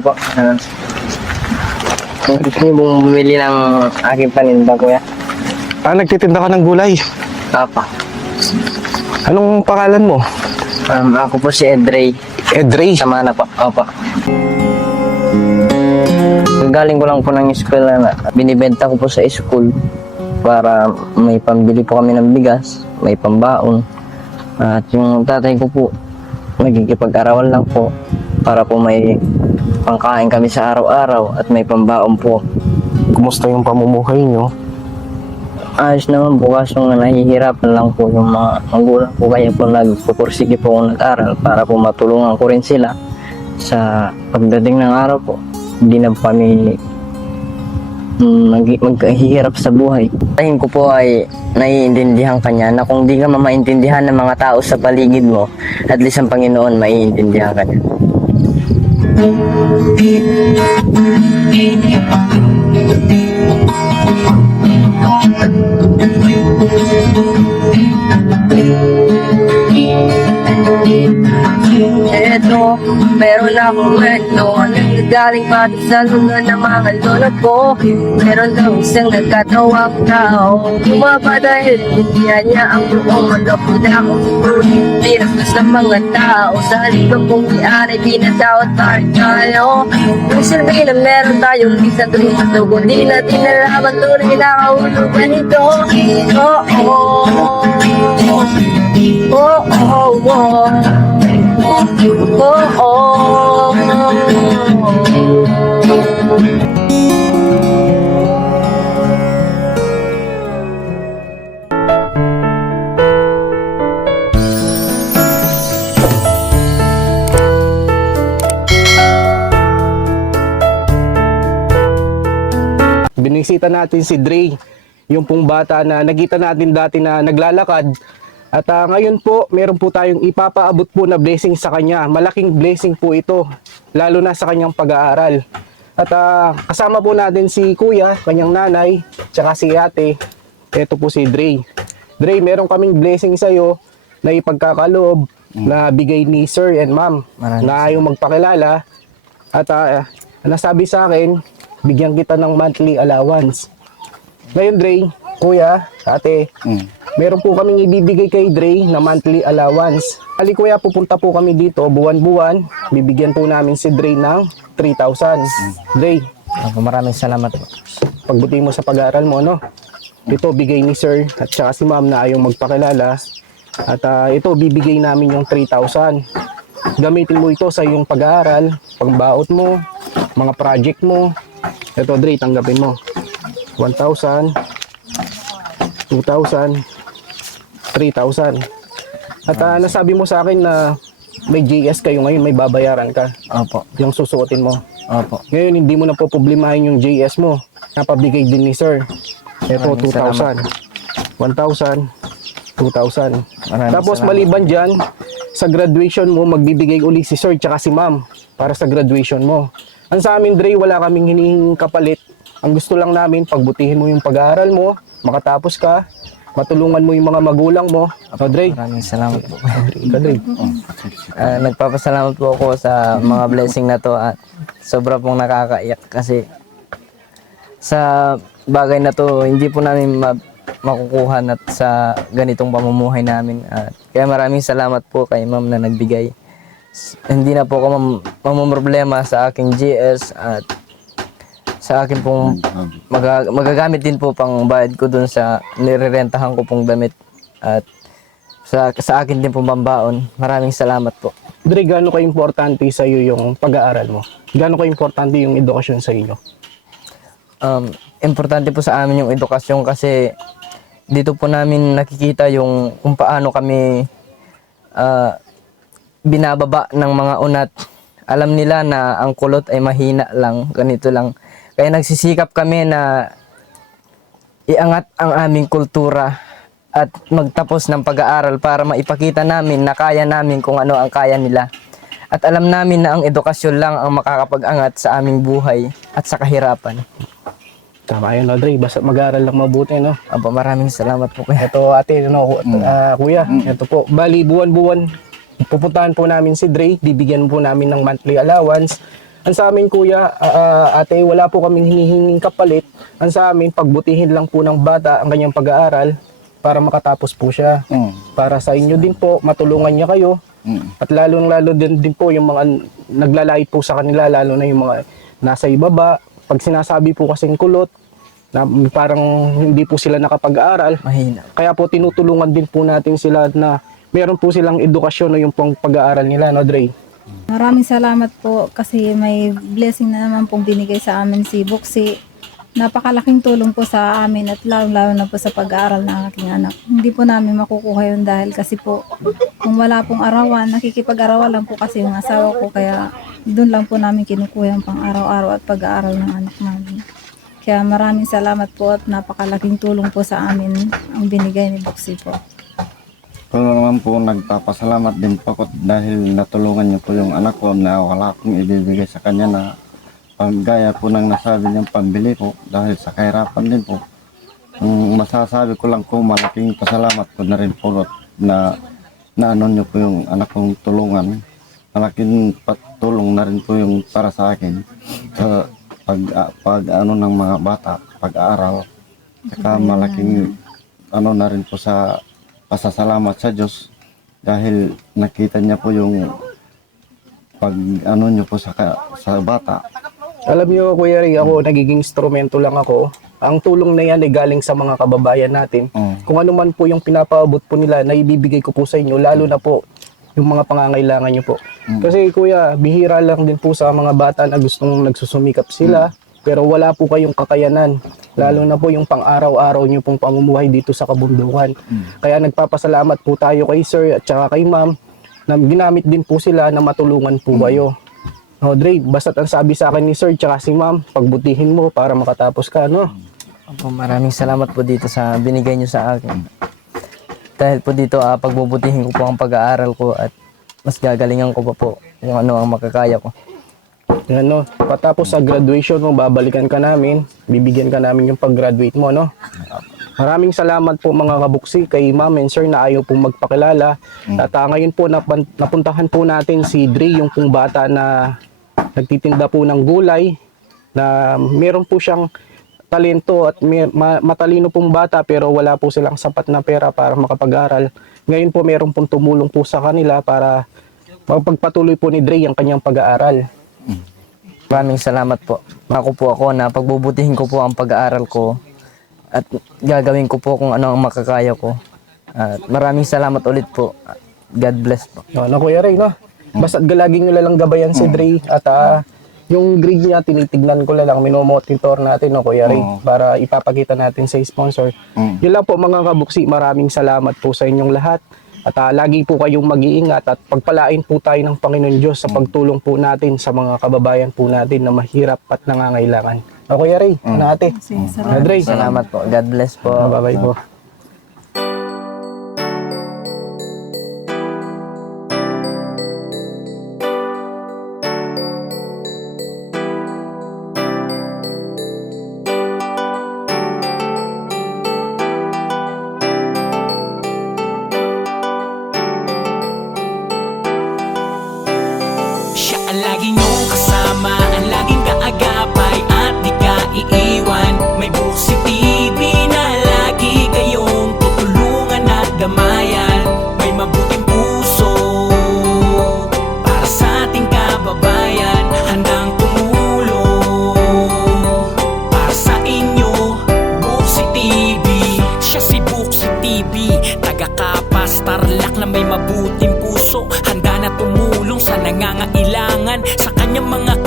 po. Gusto niyo pong bumili ng aking paninda, kuya? Nagtitinda ka ng gulay. Papa. Anong pangalan mo? Ako po si Edrey. Edrey. Sama na po. Opo. Galing ko lang po ng school na binibenta ko po sa school para may pambili po kami ng bigas, may pambaon. At yung tatay ko po, nagkikipag-arawan lang po para po may pangkain kami sa araw-araw at may pambaon po. Kumusta yung pamumuhay nyo? Ayos naman po, kaso nga nahihirapan lang po yung mga magulang po, kaya po nagpupursige po ako nag-aral para po matulungan ko rin sila sa pagdating ng araw po. Hindi na po kami magkahihirap sa buhay. Tingin ko po ay naiintindihan kanya na kung di ka mamaintindihan ng mga tao sa paligid mo, at least ang Panginoon maiintindihan ka niya. Eto, meron akong kwento nanggagaling pa sa lugar ng mga lolo ko. Meron daw isang nagkatawang tao, bumaba dahil hindi niya ang buong mundo. Puna akong pinagdas ng mga tao sa halipang kong iari, pinatawat parang tayo. Kung silbi na meron tayong isa tuloy sa tugo, di natin nalaman tuloy na kahulugan ito. Oh, oh, oh, oh, oh, oh. Oh, oh, Binisita natin si Dre, yung pong bata na nakita natin dati na naglalakad. At ngayon po, meron po tayong ipapaabot po na blessing sa kanya. Malaking blessing po ito, lalo na sa kanyang pag-aaral. At kasama po natin si Kuya, kanyang nanay, tsaka si ate. Ito po si Dre. Dre, meron kaming blessing sa iyo na ipagkakaloob na bigay ni Sir and Ma'am na ayaw magpakilala. At nasabi sa akin, bigyan kita ng monthly allowance. Ngayon, Dre, Kuya, ate, meron po kaming ibibigay kay Dre na monthly allowance. Ali, Kuya, pupunta po kami dito buwan-buwan. Bibigyan po namin si Dre ng 3,000. Dre, maraming salamat po. pagbuti mo sa pag-aaral mo, no? Ito, bigay ni Sir at saka si Ma'am na ayaw magpakilala. At ito, bibigay namin yung 3,000. Gamitin mo ito sa iyong pag-aaral, pangbaot mo, mga project mo. Ito, Dre, tanggapin mo. 1,000, 2,000, 3,000. At nasabi mo sa akin na may JS kayo ngayon, may babayaran ka. Opo. Yung susuotin mo. Opo. Ngayon, hindi mo na po problemahin yung JS mo. Napabigay din ni Sir. Ito, 2,000. 1,000, 2,000. Tapos maliban dyan, sa graduation mo, magbibigay uli si Sir tsaka si Ma'am para sa graduation mo. Ang sa amin, Dre, wala kaming hinihing kapalit. Ang gusto lang namin, pagbutihin mo yung pag-aaral mo, makatapos ka, matulungan mo yung mga magulang mo. So, Dre. Maraming salamat po. Dre. Nagpapasalamat po ako sa mga blessing na to at sobra pong nakakaiyak kasi sa bagay na to hindi po namin makukuha at sa ganitong pamumuhay namin. At kaya maraming salamat po kay Ma'am na nagbigay. Hindi na po ako mamumroblema sa aking GS at sa akin pong magagamit din po pang bayad ko dun sa nirerentahan ko pong damit at sa akin din pong pambaon. Maraming salamat po. Dre, gaano ka-importante sa iyo yung pag-aaral mo? Gaano ka-importante yung edukasyon sa iyo? Importante po sa amin yung edukasyon kasi dito po namin nakikita yung kung paano kami binababa ng mga unat. Alam nila na ang kulot ay mahina lang, ganito lang. Kaya nagsisikap kami na iangat ang aming kultura at magtapos ng pag-aaral para maipakita namin na kaya namin kung ano ang kaya nila. At alam namin na ang edukasyon lang ang makakapag-angat sa aming buhay at sa kahirapan. Tama yun, Dre. Basta mag-aaral lang mabuti, no? Opo, maraming salamat po kuya. Ito, ate, no, kuya, ito po. Bali, buwan-buwan, pupuntahan po namin si Dre. Bibigyan po namin ng monthly allowance. Ang sa amin kuya, ate, wala po kaming hinihinging kapalit. Ang sa amin, pagbutihin lang po ng bata ang kanyang pag-aaral para makatapos po siya. Para sa inyo din po, matulungan niya kayo. At lalo din po yung mga naglalait po sa kanila, lalo na yung mga nasa ibaba. Pag sinasabi po kasing kulot, na parang hindi po sila nakapag-aaral. Mahina. Kaya po tinutulungan din po natin sila na meron po silang edukasyon na yung pong pag-aaral nila, no Dre? Maraming salamat po kasi may blessing na naman pong binigay sa amin si Buksi. Napakalaking tulong po sa amin at lalo na po sa pag-aaral ng aking anak. Hindi po namin makukuha yun dahil kasi po kung wala pong arawan, nakikipag-arawan lang po kasi yung asawa ko kaya doon lang po namin kinukuha yung pang araw-araw at pag-aaral ng anak namin. Kaya maraming salamat po at napakalaking tulong po sa amin ang binigay ni Buksi po. Pero naman po nagpapasalamat din po ako dahil natulungan niyo po yung anak ko na wala akong ibibigay sa kanya na gaya po ng nasabi niyang pambili po dahil sa kahirapan din po. Masasabi ko lang po malaking pasalamat ko na rin po na ano niyo po yung anak kong tulungan. Malaking patulong na rin po yung para sa akin sa pag ano ng mga bata, pag-aaral. Saka malaking ano na rin po sa pasasalamat sa Diyos dahil nakita niya po yung pag ano niyo po sa bata. Alam niyo, Kuya Ray, ako nagiging instrumento lang ako. Ang tulong na yan ay galing sa mga kababayan natin. Kung ano man po yung pinapaabot po nila, na ibibigay ko po sa inyo, lalo na po yung mga pangangailangan niyo po. Kasi Kuya, bihira lang din po sa mga bata na gustong nagsusumikap sila, pero wala po kayong kakayanan. Lalo na po yung pang-araw-araw niyo pong pamumuhay dito sa kabundukan. Kaya nagpapasalamat po tayo kay Sir at saka kay Ma'am na ginamit din po sila na matulungan po kayo. No, Dre, basta't ang sabi sa akin ni Sir at saka si Ma'am, pagbutihin mo para makatapos ka, no? Opo, maraming salamat po dito sa binigay niyo sa akin. Dahil po dito, pagbubutihin ko po ang pag-aaral ko at mas gagalingan ko pa po kung ano ang makakaya ko. Yan, no? Patapos sa graduation mo, babalikan ka namin, bibigyan ka namin yung pag-graduate mo, no? Maraming salamat po mga kabuksi kay Ma'am and Sir na ayaw pong magpakilala. At ngayon po napuntahan po natin si Dre, yung pong bata na nagtitinda po ng gulay, na meron po siyang talento at matalino pong bata pero wala po silang sapat na pera para makapag-aral. Ngayon po meron pong tumulong po sa kanila para mapagpatuloy po ni Dre ang kanyang pag-aaral. Maraming salamat po. Ako po ako na pagbubutihin ko po ang pag-aaral ko at gagawin ko po kung ano ang makakaya ko. At maraming salamat ulit po. God bless po. No, Kuya Ray, no? Basta't galagin nyo lang gabayan si Dre at yung grade niya, tinitignan ko lang, minomonitor natin, no, Kuya Ray, para ipapakita natin sa sponsor. Yun lang po mga kabuksi, maraming salamat po sa inyong lahat. At lagi po kayong mag-iingat at pagpalain po tayo ng Panginoon Diyos sa pagtulong po natin sa mga kababayan po natin na mahirap at nangangailangan. O Kuya Ray, ate, Dre, Salamat po. God bless po. bye-bye po. Siya ang lagi niyong kasama, ang laging kaagapay at di ka iiwan. May Buksi TV na lagi kayong tutulungan at damayan. May mabuting puso para sa ating kababayan, handang tumulong para sa inyo. Buksi TV, siya si Buksi TV, taga-Kapas, Tarlac na may mabuting puso, handa na tumulong sa nangangailangan sa kanyang mga